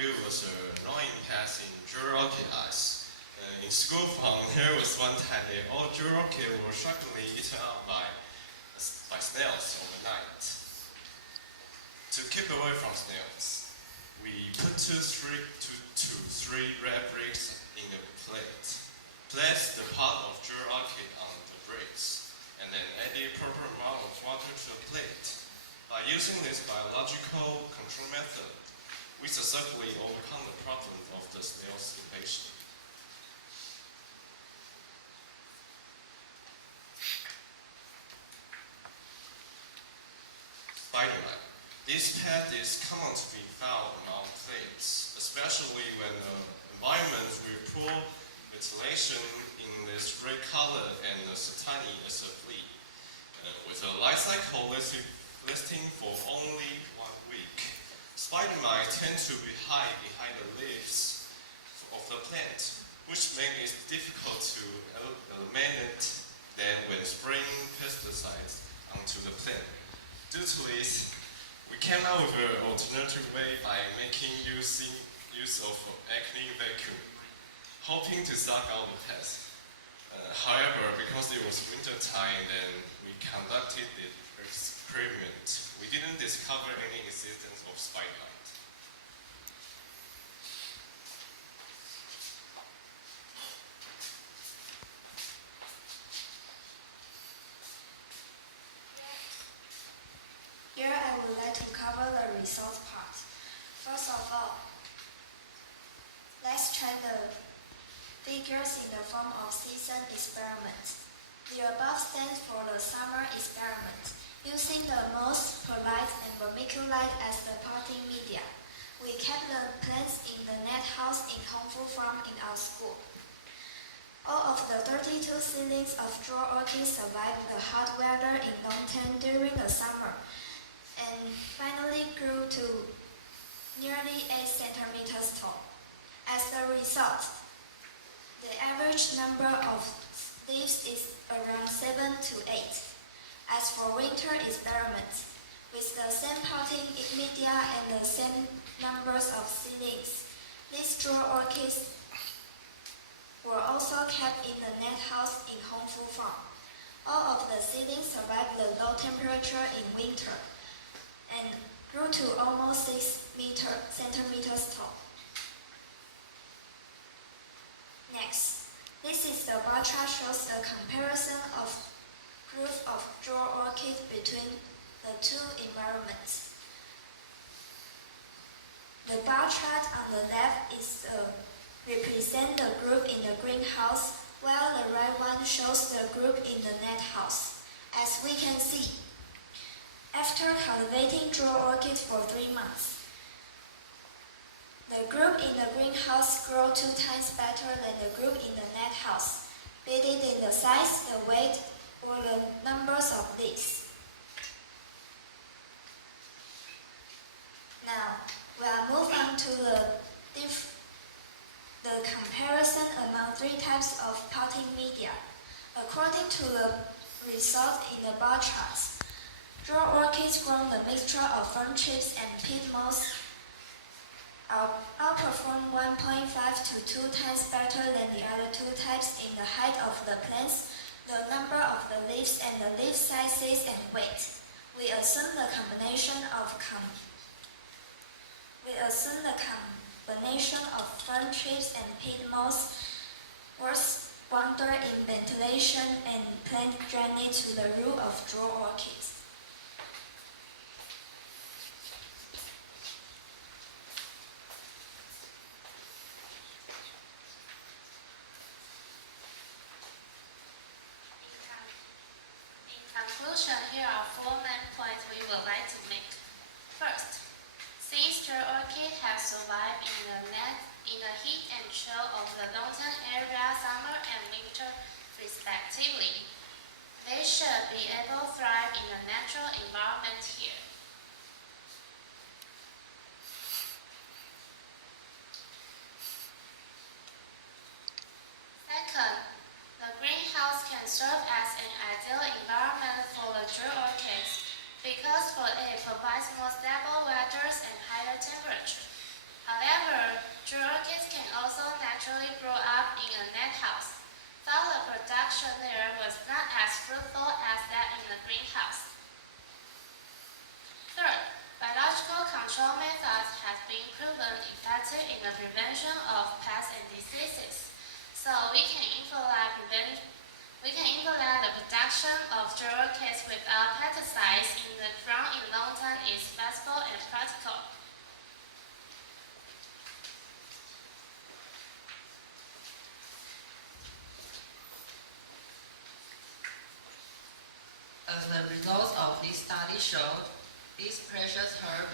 grew was an annoying pest in jewel orchid eyes. In school farm, there was one time that all jewel orchid were shockingly eaten out by snails overnight. To keep away from snails, we put two to three red bricks in the plate. Place the pot of jewel orchid on the bricks, and then add the proper amount of water to the plate. By using this biological control method, we successfully overcome the problem of the snail's invasion. Spidermite. This pest is common to be found among plants, especially when the environment with poor ventilation in this red color and as tiny as a flea. With a life cycle lasting for only 1 week, spider mites tend to be hide behind the leaves of the plant, which makes it difficult to eliminate them when spraying pesticides onto the plant. Due to this, we came out with an alternative way by making use of an acne vacuum, hoping to suck out the pest. However, because it was winter time, then we conducted the experiment. We didn't discover any existence of spider mite. Here I would like to cover the results part. First of all, let's check the figures in the form of season experiment. The above stands for the summer experiment. Using the moss, perlite, and vermiculite as the potting media, we kept the plants in the net house in Hongfu Farm in our school. All of the 32 seedlings of draw orchids survived the hot weather in Longtan during the summer, and finally grew to nearly 8 centimeters tall. As a result, the average number of leaves is around 7 to 8. As for winter experiments, with the same potting media and the same numbers of seedlings, these draw orchids were also kept in the net house in Hongfu Farm. All of the seedlings survived the low temperature in winter and grew to almost 6 centimeters tall. Next, this is the bar chart shows a comparison of growth of draw orchids between the two environments. The bar chart on the left is represent the group in the greenhouse, while the right one shows the group in the net house. As we can see, after cultivating draw orchids for 3 months, the group in the greenhouse grew 2 times better than the group in the net house, be it in the size, the weight, or the numbers of leaves. Now, we'll move on to the comparison among 3 types of potting media. According to the result in the bar charts, draw orchids grown the mixture of fern chips and peat moss outperform 1.5 to 2 times better than the other 2 types in the height of the plants, the number of the leaves, and the leaf sizes and weight. We assume the combination of fern chips and peat moss works wonder in ventilation and plant drainage to the root of draw orchids. In conclusion, here are 4 main points we would like to make. First, since draw orchid has survived in the heat and chill of the northern area summer and winter respectively, they should be able to thrive in a natural environment here. Second, the greenhouse can serve as an ideal environment for the draw orchids because it provides more stable weather and higher temperature. However, jewel orchids can also naturally grow up in a net house, though the production there was not as fruitful as that in the greenhouse. Third, biological control methods have been proven effective in the prevention of pests and diseases, so we can implement the production of jewel orchids without pesticides in the ground in long term is feasible and practical. As the results of this study showed, this precious herb,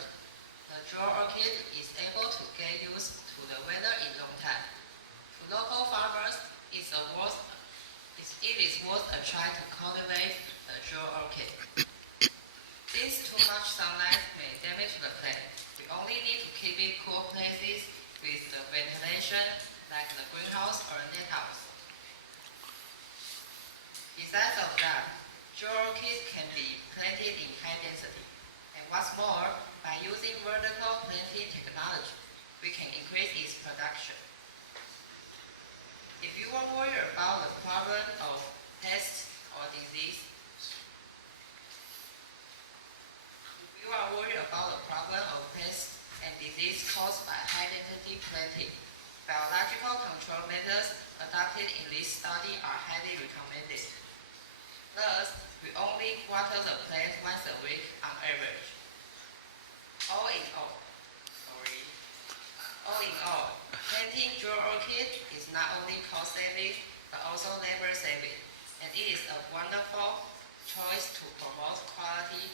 the jewel orchid, is able to get used to the weather in long time. To local farmers, it is worth a try to cultivate the jewel orchid. Since too much sunlight may damage the plant, we only need to keep it cool places with the ventilation, like the greenhouse or net house. Besides of that, jewel orchids can be planted in high density. And what's more, by using vertical planting technology, we can increase its production. If you are worried about the problem of pests or disease, caused by high-density planting, biological control methods adopted in this study are highly recommended. Thus, we only water the plant once a week on average. All in all, planting jewel orchid is not only cost-saving but also labor-saving, and it is a wonderful choice to promote quality